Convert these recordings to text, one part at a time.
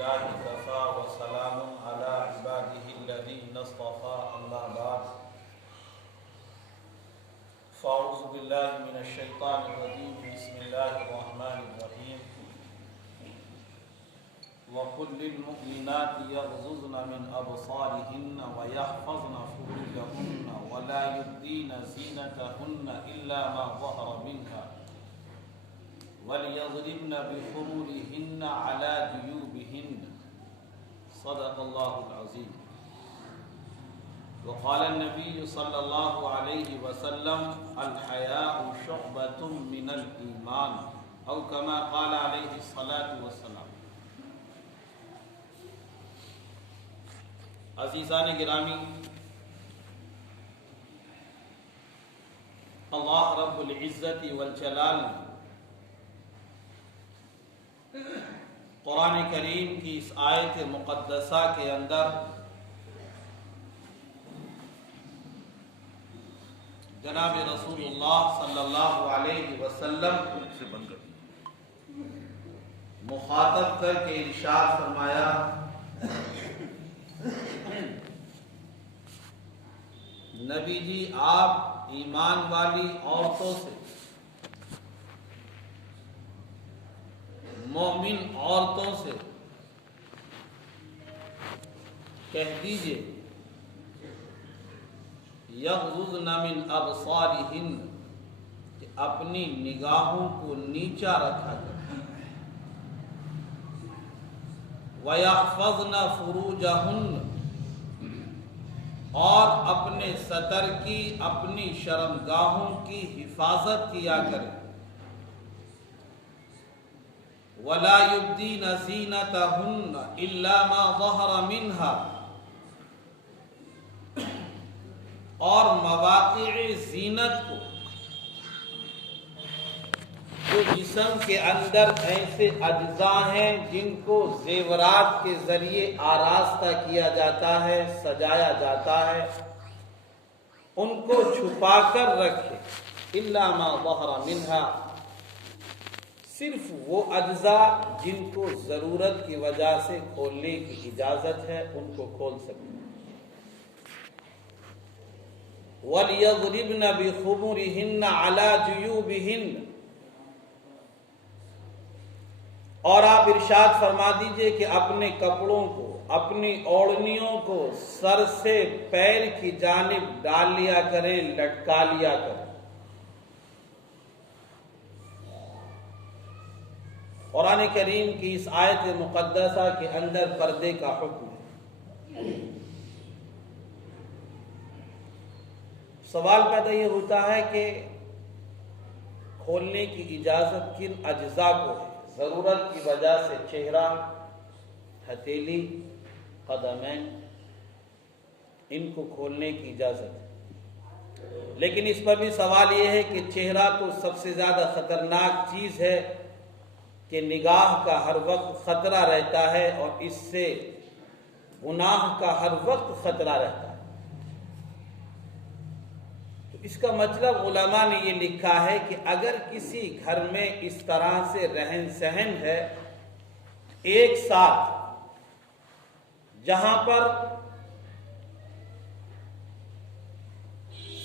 لله كفى وسلام على عباده الذين اصطفى أما بعد فأعوذ بالله من الشيطان الرجيم بسم الله الرحمن الرحيم وقل للمؤمنات يغضضن من أبصارهن ويحفظن فروجهن ولا يبدين زينتهن إلا ما ظهر منها وَلْيَضْرِبْنَ بِخُمُرِهِنَّ عَلَى جُيُوبِهِنَّ صدق الله العظيم. وقال النبي صلى الله عليه وسلم الحياء شعبة من الإيمان أو كما قال عليه الصلاة والسلام. عزیزان گرامی، اللہ رب العزت والجلال قرآن کریم کی اس آیت مقدسہ کے اندر جناب رسول اللہ صلی اللہ علیہ وسلم مخاطب کر کے ارشاد فرمایا نبی جی آپ ایمان والی عورتوں سے، مومن عورتوں سے کہہ دیجئے یغضضن من ابصارہن کہ اپنی نگاہوں کو نیچا رکھا جائے، وَيَحْفَظْنَ فُرُوجَهُنَّ اور اپنے ستر کی، اپنی شرمگاہوں کی حفاظت کیا کرے، وَلَا يُبْدِينَ زِينَتَهُنَّ إِلَّا مَا ظَهَرَ مِنْهَا اور مواقع زینت کو، جو جسم کے اندر ایسے اجزاء ہیں جن کو زیورات کے ذریعے آراستہ کیا جاتا ہے، سجایا جاتا ہے، ان کو چھپا کر رکھے، إِلَّا مَا ظَهَرَ مِنْهَا صرف وہ اجزاء جن کو ضرورت کی وجہ سے کھولنے کی اجازت ہے ان کو کھول سکتے ہیں۔ وَلْيَضْرِبْنَ بِخُمُرِهِنَّ عَلَى جُيُوبِهِنَّ اور آپ ارشاد فرما دیجئے کہ اپنے کپڑوں کو، اپنی اوڑھنیوں کو سر سے پیر کی جانب ڈال لیا کریں، لٹکا لیا کریں۔ قرآن کریم کی اس آیت مقدسہ کے اندر پردے کا حکم ہے۔ سوال پیدا یہ ہوتا ہے کہ کھولنے کی اجازت کن اجزاء کو ہے؟ ضرورت کی وجہ سے چہرہ، ہتھیلی، قدمین، ان کو کھولنے کی اجازت ہے، لیکن اس پر بھی سوال یہ ہے کہ چہرہ تو سب سے زیادہ خطرناک چیز ہے کہ نگاہ کا ہر وقت خطرہ رہتا ہے اور اس سے گناہ کا ہر وقت خطرہ رہتا ہے۔ تو اس کا مطلب علماء نے یہ لکھا ہے کہ اگر کسی گھر میں اس طرح سے رہن سہن ہے ایک ساتھ، جہاں پر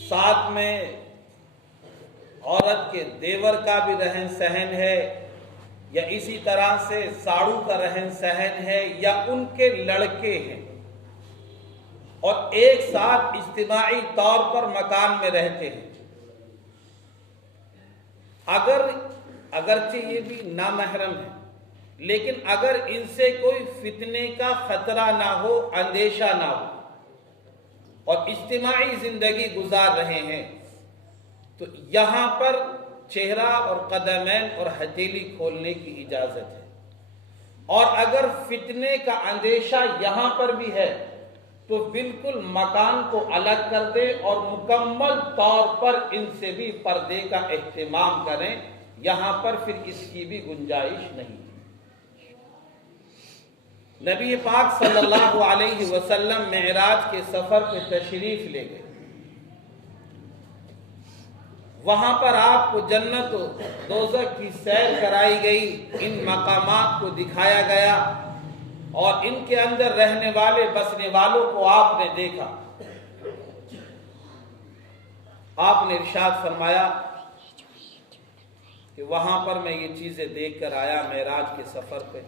ساتھ میں عورت کے دیور کا بھی رہن سہن ہے، یا اسی طرح سے ساڑو کا رہن سہن ہے، یا ان کے لڑکے ہیں، اور ایک ساتھ اجتماعی طور پر مکان میں رہتے ہیں، اگرچہ یہ بھی نامحرم ہے، لیکن اگر ان سے کوئی فتنے کا خطرہ نہ ہو، اندیشہ نہ ہو، اور اجتماعی زندگی گزار رہے ہیں، تو یہاں پر چہرہ اور قدمین اور ہتھیلی کھولنے کی اجازت ہے۔ اور اگر فتنے کا اندیشہ یہاں پر بھی ہے تو بالکل مکان کو الگ کر دیں اور مکمل طور پر ان سے بھی پردے کا اہتمام کریں، یہاں پر پھر اس کی بھی گنجائش نہیں۔ نبی پاک صلی اللہ علیہ وسلم معراج کے سفر پہ تشریف لے گئے، وہاں پر آپ کو جنت و دوزخ کی سیر کرائی گئی، ان مقامات کو دکھایا گیا، اور ان کے اندر رہنے والے بسنے والوں کو آپ نے دیکھا. آپ نے ارشاد فرمایا کہ وہاں پر میں یہ چیزیں دیکھ کر آیا معراج کے سفر پہ،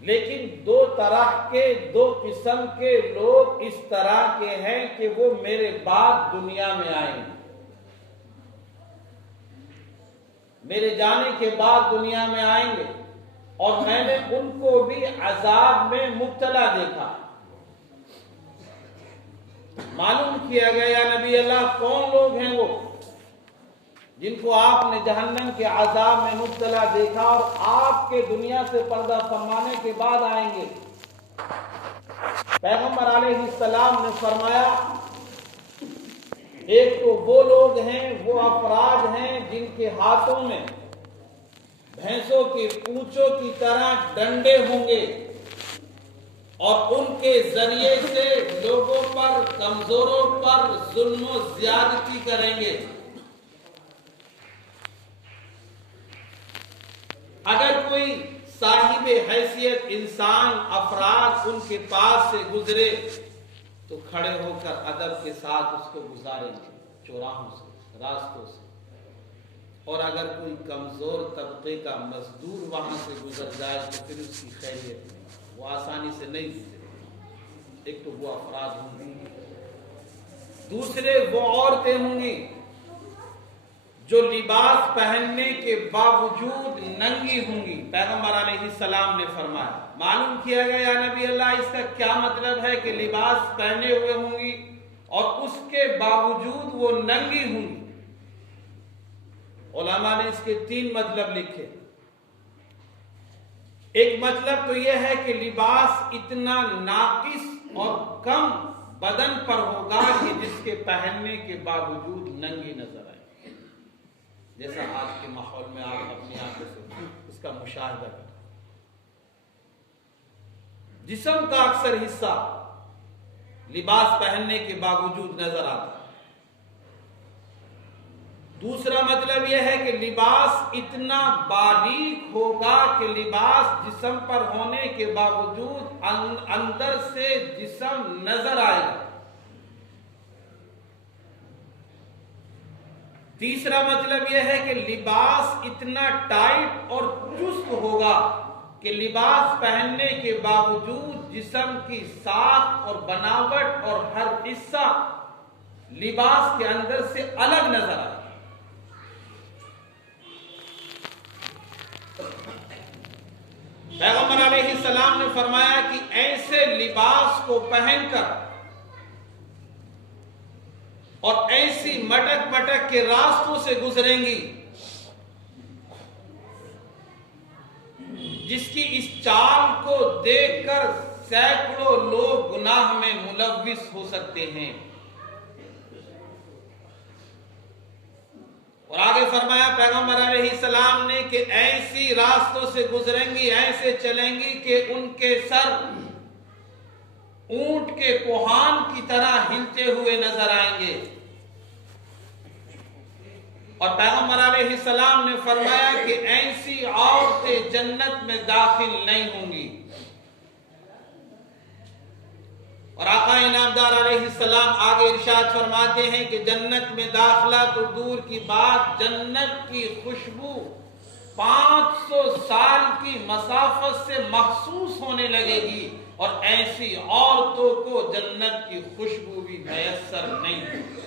لیکن دو قسم کے لوگ اس طرح کے ہیں کہ وہ میرے بعد دنیا میں آئیں گے، میرے جانے کے بعد دنیا میں آئیں گے، اور میں نے ان کو بھی عذاب میں مبتلا دیکھا. معلوم کیا گیا یا نبی اللہ کون لوگ ہیں وہ جن کو آپ نے جہنم کے عذاب میں مبتلا دیکھا اور آپ کے دنیا سے پردہ فرمانے کے بعد آئیں گے؟ پیغمبر علیہ السلام نے فرمایا ایک تو وہ لوگ ہیں، وہ افراد ہیں جن کے ہاتھوں میں بھینسوں کے پونچھوں کی طرح ڈنڈے ہوں گے، اور ان کے ذریعے سے لوگوں پر، کمزوروں پر ظلم و زیادتی کریں گے. اگر کوئی صاحب حیثیت انسان، افراد ان کے پاس سے گزرے تو کھڑے ہو کر ادب کے ساتھ اس کو گزاریں گے چوراہوں سے، راستوں سے. اور اگر کوئی کمزور طبقے کا مزدور وہاں سے گزر جائے تو پھر اس کی خیریت نہیں، وہ آسانی سے نہیں گزرے. ایک تو وہ افراد ہوں گے، دوسرے وہ عورتیں ہوں گی جو لباس پہننے کے باوجود ننگی ہوں گی. پیغمبر علیہ السلام نے فرمایا، معلوم کیا گیا یا نبی اللہ اس کا کیا مطلب ہے کہ لباس پہنے ہوئے ہوں گی اور اس کے باوجود وہ ننگی ہوں گی؟ علماء نے اس کے 3 مطلب لکھے. ایک مطلب تو یہ ہے کہ لباس اتنا ناقص اور کم بدن پر ہوگا کہ جس کے پہننے کے باوجود ننگی نظر آئے، جیسا آج کے ماحول میں آپ اپنی آنکھوں سے اس کا مشاہدہ کریں. جسم کا اکثر حصہ لباس پہننے کے باوجود نظر آتا ہے. دوسرا مطلب یہ ہے کہ لباس اتنا باریک ہوگا کہ لباس جسم پر ہونے کے باوجود اندر سے جسم نظر آئے گا. تیسرا مطلب یہ ہے کہ لباس اتنا ٹائٹ اور چست ہوگا کہ لباس پہننے کے باوجود جسم کی ساخت اور بناوٹ اور ہر حصہ لباس کے اندر سے الگ نظر آئے. پیغمبر علیہ السلام نے فرمایا کہ ایسے لباس کو پہن کر اور ایسی مٹک مٹک کے راستوں سے گزریں گی جس کی اس چال کو دیکھ کر سینکڑوں لوگ گناہ میں ملوث ہو سکتے ہیں. اور آگے فرمایا پیغمبر علیہ السلام نے کہ ایسی راستوں سے گزریں گی، ایسے چلیں گی کہ ان کے سر اونٹ کے کوہان کی طرح ہلتے ہوئے نظر آئیں گے. اور پیغمبر علیہ السلام نے فرمایا کہ ایسی عورتیں جنت میں داخل نہیں ہوں گی. اور آقا انعامدار علیہ السلام آگے ارشاد فرماتے ہیں کہ جنت میں داخلہ تو دور کی بات، جنت کی خوشبو 500 سال کی مسافت سے محسوس ہونے لگے گی، اور ایسی عورتوں کو جنت کی خوشبو بھی میسر نہیں ہوگی.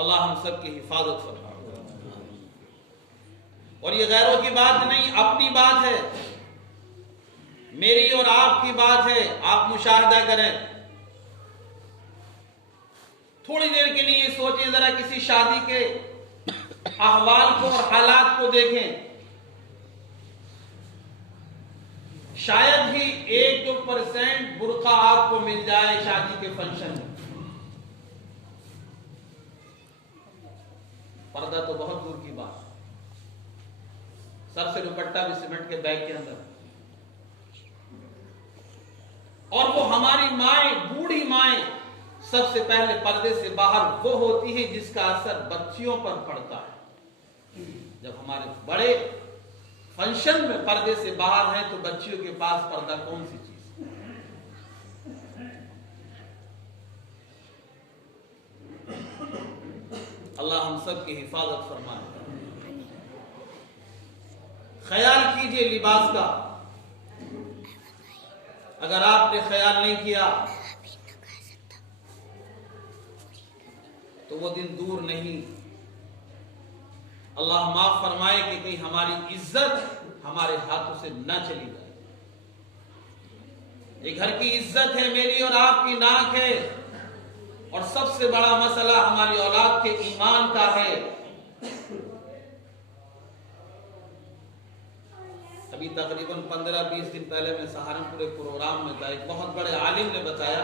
اللہ ہم سب کی حفاظت فرمائے. اور یہ غیروں کی بات نہیں، اپنی بات ہے، میری اور آپ کی بات ہے. آپ مشاہدہ کریں، تھوڑی دیر کے لیے سوچیں، ذرا کسی شادی کے احوال کو اور حالات کو دیکھیں. شاید ہی 1-2% برقع آپ کو مل جائے شادی کے فنکشن میں. پردہ تو بہت دور کی بات، سر سے دوپٹہ بھی سیمنٹ کے بیگ کے اندر. اور وہ ہماری مائیں، بوڑھی مائیں، سب سے پہلے پردے سے باہر وہ ہوتی ہے جس کا اثر بچیوں پر پڑتا ہے. جب ہمارے بڑے فنکشن میں پردے سے باہر ہیں تو بچیوں کے پاس پردہ کون سی چیز ہے؟ اللہ ہم سب کی حفاظت فرمائے۔ خیال کیجئے لباس کا، اگر آپ نے خیال نہیں کیا تو وہ دن دور نہیں، اللہ معاف فرمائے کہ کہیں ہماری عزت ہمارے ہاتھوں سے نہ چلی جائے۔ یہ گھر کی عزت ہے، میری اور آپ کی ناک ہے، اور سب سے بڑا مسئلہ ہماری اولاد کے ایمان کا ہے۔ ابھی تقریباً 15-20 دن پہلے میں سہارنپور ایک پروگرام میں تھا، ایک بہت بڑے عالم نے بتایا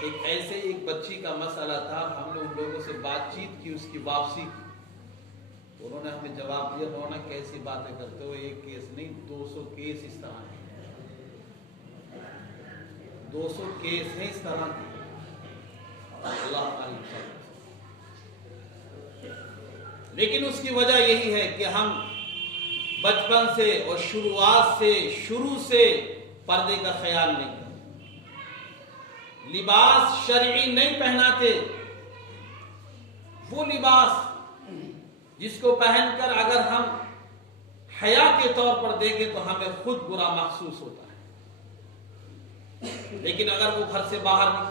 ایک ایسے ایک بچی کا مسئلہ تھا، ہم نے ان لوگوں سے بات چیت کی، اس کی واپسی کی، انہوں نے ہمیں جواب دیا، انہوں نے کیسی باتیں کرتے ہو، ایک کیس نہیں 200 کیس اس طرح ہیں، 200 کیس ہیں اس طرح کے۔ اللہ ہماری حفاظت۔ لیکن اس کی وجہ یہی ہے کہ ہم بچپن سے اور شروع سے پردے کا خیال نہیں کرتے، لباس شرعی نہیں پہناتے، وہ لباس جس کو پہن کر اگر ہم حیا کے طور پر دیکھیں تو ہمیں خود برا محسوس ہوتا ہے، لیکن اگر وہ گھر سے باہر نہیں،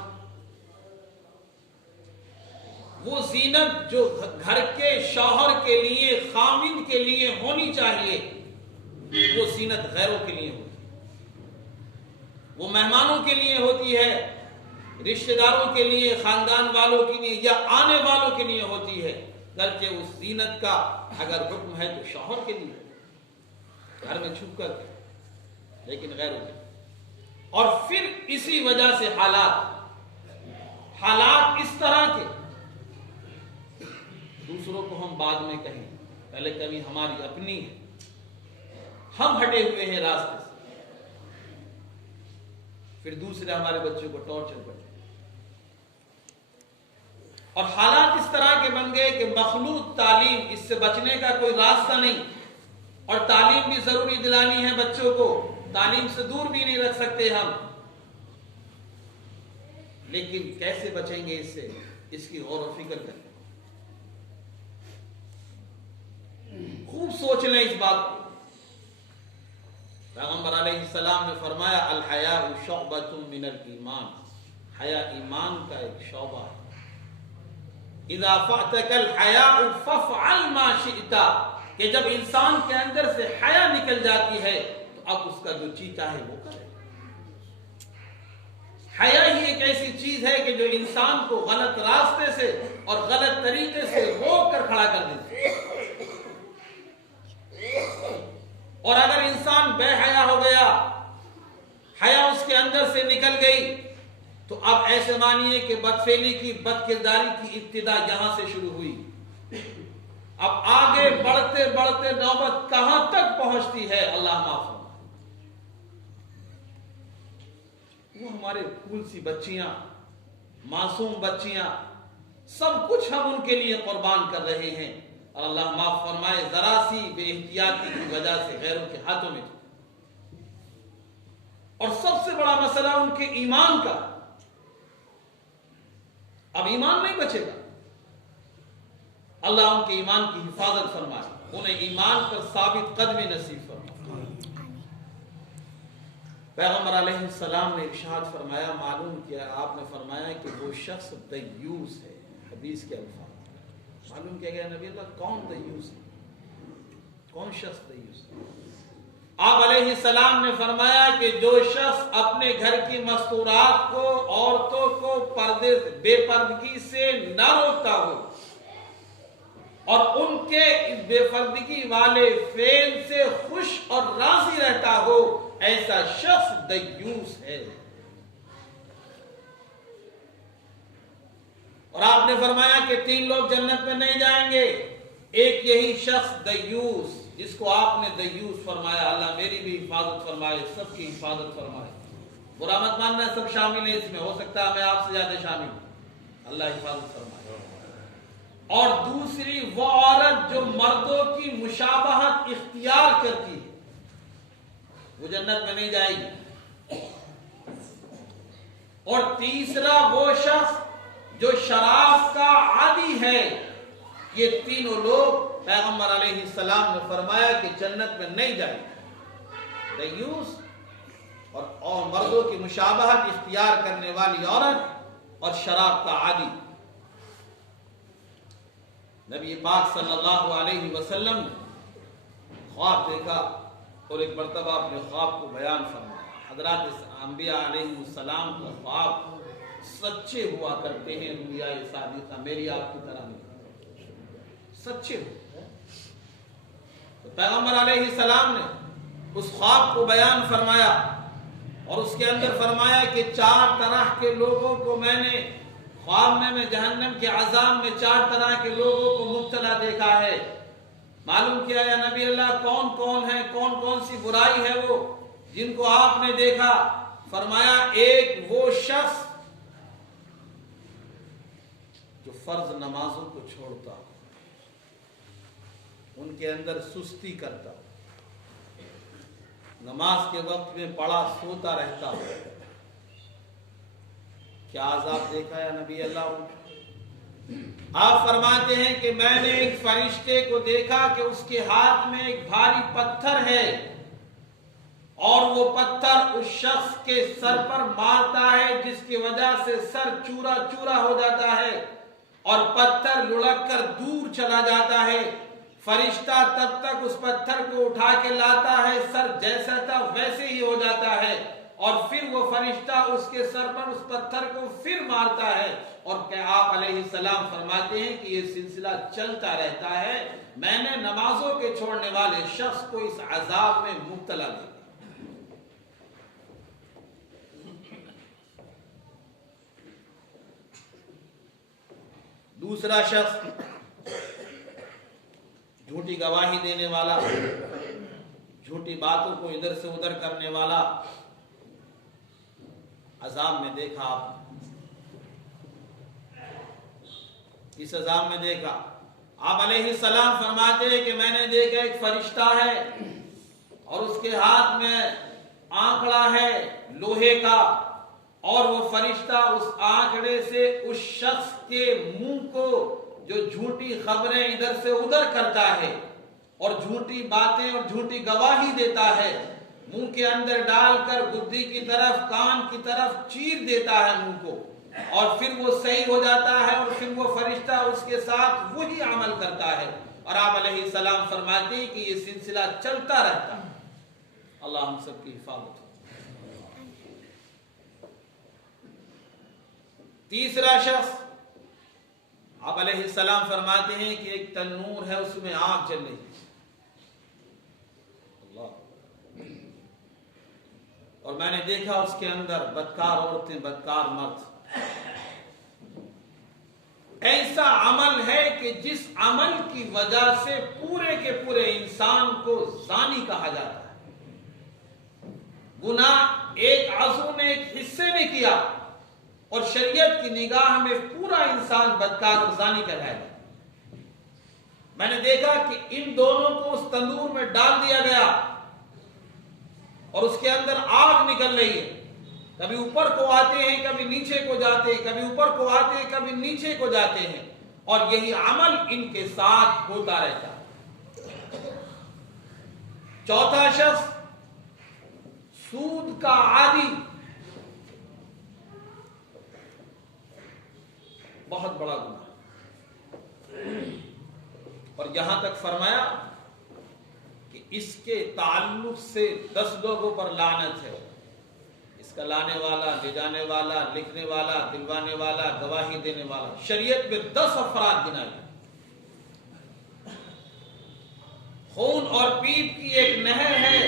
وہ زینت جو گھر کے شوہر کے لیے خاوند کے لیے ہونی چاہیے وہ زینت غیروں کے لیے ہوتی ہے، وہ مہمانوں کے لیے ہوتی ہے، رشتہ داروں کے لیے، خاندان والوں کے لیے یا آنے والوں کے لیے ہوتی ہے، گرچہ اس زینت کا اگر حکم ہے تو شوہر کے لیے گھر میں چھپ کر کے، لیکن غیروں کے لیے۔ اور پھر اسی وجہ سے حالات اس طرح کے، دوسروں کو ہم بعد میں کہیں، پہلے کبھی ہماری اپنی ہے، ہم ہٹے ہوئے ہیں راستے سے، پھر دوسرے ہمارے بچوں کو ٹارچر کرتے ہیں، اور حالات اس طرح کے بن گئے کہ مخلوط تعلیم، اس سے بچنے کا کوئی راستہ نہیں، اور تعلیم بھی ضروری دلانی ہے بچوں کو، تعلیم سے دور بھی نہیں رکھ سکتے ہم، لیکن کیسے بچیں گے اس سے، اس کی غور و فکر کریں، خوب سوچ لیں اس بات کو۔ پیغمبر علیہ السلام نے فرمایا الحیاء شعبۃ من الایمان، حیا ایمان کا ایک شعبہ ہے، اذا فاتک الحیاء فافعل ما شئت، کہ جب انسان کے اندر سے حیا نکل جاتی ہے تو اب اس کا جو جی چاہے وہ کرے۔ حیا ہی ایک ایسی چیز ہے کہ جو انسان کو غلط راستے سے اور غلط طریقے سے روک کر کھڑا کر دیتی ہے، اور اگر انسان بے حیا ہو گیا، حیا اس کے اندر سے نکل گئی، تو اب ایسے مانیے کہ بدفعلی کی، بدکرداری کی ابتدا یہاں سے شروع ہوئی، اب آگے بڑھتے بڑھتے نوبت کہاں تک پہنچتی ہے اللہ معاف فرمائے۔ وہ ہمارے پھول سی بچیاں، معصوم بچیاں، سب کچھ ہم ان کے لیے قربان کر رہے ہیں، اور اللہ معاف فرمائے ذرا سی بے احتیاطی کی وجہ سے غیروں کے ہاتھوں میں، اور سب سے بڑا مسئلہ ان کے ایمان کا، اب ایمان نہیں بچے گا، اللہ ان کے ایمان کی حفاظت فرمائے، انہیں ایمان پر ثابت قدمی نصیب فرمائے۔ پیغمبر علیہ السلام نے ارشاد فرمایا، معلوم کیا آپ نے فرمایا کہ وہ شخص دیوس ہے، حدیث کے الفاظ معلوم کیا گیا نبی اللہ کون دیوس ہے، کون شخص دیوس ہے؟ آپ علیہ السلام نے فرمایا کہ جو شخص اپنے گھر کی مستورات کو، عورتوں کو پردے بے پردگی سے نہ روکتا ہو اور ان کے بے پردگی والے فعل سے خوش اور راضی رہتا ہو، ایسا شخص دیوس ہے۔ اور آپ نے فرمایا کہ 3 لوگ جنت میں نہیں جائیں گے، ایک یہی شخص دیوس جس کو آپ نے دیوس فرمایا، اللہ میری بھی حفاظت فرمائے، سب کی حفاظت فرمائے، برا مت ماننا سب شامل ہیں اس میں، ہو سکتا ہے میں آپ سے زیادہ شامل ہوں، اللہ حفاظت فرمائے۔ اور دوسری وہ عورت جو مردوں کی مشابہت اختیار کرتی ہے وہ جنت میں نہیں جائے گی. اور تیسرا وہ شخص جو شراب کا عادی ہے. یہ تینوں لوگ پیغمبر علیہ السلام نے فرمایا کہ جنت میں نہیں جائیں گے. دیوس اور مردوں کی مشابہت اختیار کرنے والی عورت اور شراب کا عادی. نبی پاک صلی اللہ علیہ وسلم نے خواب دیکھا اور ایک مرتبہ اپنے خواب کو بیان فرمایا. حضرات انبیاء علیہ السلام کا خواب سچے ہوا کرتے ہیں. انبیاء صادقہ میری آپ کی طرح نہیں, سچے ہو. تو پیغمبر علیہ السلام نے اس خواب کو بیان فرمایا اور اس کے اندر فرمایا کہ 4 طرح کے لوگوں کو میں نے خواب میں جہنم کے عذاب میں 4 طرح کے لوگوں کو مبتلا دیکھا ہے. معلوم کیا یا نبی اللہ کون کون ہے, کون کون سی برائی ہے وہ جن کو آپ نے دیکھا. فرمایا ایک وہ شخص جو فرض نمازوں کو چھوڑتا, ان کے اندر سستی کرتا, نماز کے وقت میں پڑا سوتا رہتا. کیا عذاب دیکھا یا نبی اللہ. آپ فرماتے ہیں کہ میں نے ایک فرشتے کو دیکھا کہ اس کے ہاتھ میں ایک بھاری پتھر ہے اور وہ پتھر اس شخص کے سر پر مارتا ہے جس کی وجہ سے سر چورا چورا ہو جاتا ہے اور پتھر لڑک کر دور چلا جاتا ہے. فرشتہ تب تک اس پتھر کو اٹھا کے لاتا ہے, سر جیسا تھا ویسے ہی ہو جاتا ہے اور پھر وہ فرشتہ اس کے سر پر اس پتھر کو پھر مارتا ہے. اور کہ آپ علیہ السلام فرماتے ہیں کہ یہ سلسلہ چلتا رہتا ہے. میں نے نمازوں کے چھوڑنے والے شخص کو اس عذاب میں مبتلا دیکھا. دوسرا شخص جھوٹی گواہی دینے والا, جھوٹی باتوں کو ادھر سے ادھر کرنے والا. عذاب میں دیکھا آپ, اس عذاب میں دیکھا. آپ علیہ السلام فرماتے ہیں کہ میں نے دیکھا ایک فرشتہ ہے اور اس کے ہاتھ میں آنکڑا ہے لوہے کا اور وہ فرشتہ اس آنکڑے سے اس شخص کے منہ کو جو جھوٹی خبریں ادھر سے ادھر کرتا ہے اور جھوٹی باتیں اور جھوٹی گواہی دیتا ہے, منہ کے اندر ڈال کر گدی کی طرف کان کی طرف چیر دیتا ہے منہ کو اور پھر وہ صحیح ہو جاتا ہے اور پھر وہ فرشتہ اس کے ساتھ وہی عمل کرتا ہے. اور آپ علیہ السلام فرماتے ہیں کہ یہ سلسلہ چلتا رہتا ہے. اللہ ہم سب کی حفاظت ہو. تیسرا شخص آپ علیہ السلام فرماتے ہیں کہ ایک تنور ہے, اس میں آگ جل رہی ہے. اللہ. اور میں نے دیکھا اس کے اندر بدکار عورتیں, بدکار مرد. ایسا عمل ہے کہ جس عمل کی وجہ سے پورے کے پورے انسان کو زانی کہا جاتا ہے. گناہ ایک عضو نے, ایک حصے نے کیا اور شریعت کی نگاہ میں پورا انسان بدکار اور زانی کہلائے گا. میں نے دیکھا کہ ان دونوں کو اس تندور میں ڈال دیا گیا اور اس کے اندر آگ نکل رہی ہے. کبھی اوپر کو آتے ہیں, کبھی نیچے کو جاتے ہیں, کبھی اوپر کو آتے ہیں, کبھی نیچے کو جاتے ہیں اور یہی عمل ان کے ساتھ ہوتا رہتا ہے. چوتھا شخص سود کا عادی, بہت بڑا گناہ. اور یہاں تک فرمایا کہ اس کے تعلق سے 10 لوگوں پر لعنت ہے. اس کا لانے والا, لے جانے والا, لکھنے والا, دلوانے والا, گواہی دینے والا. شریعت میں 10 افراد گنائے. خون اور پیپ کی ایک نہر ہے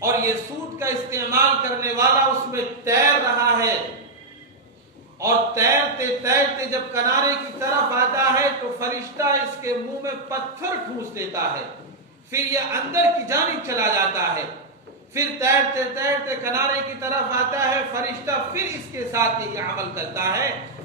اور یہ سود کا استعمال کرنے والا اس میں تیر رہا ہے اور تیرتے تیرتے جب کنارے کی طرف آتا ہے تو فرشتہ اس کے منہ میں پتھر ٹھونس دیتا ہے. پھر یہ اندر کی جانب چلا جاتا ہے. پھر تیرتے تیرتے کنارے کی طرف آتا ہے, فرشتہ پھر اس کے ساتھ یہ عمل کرتا ہے.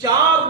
4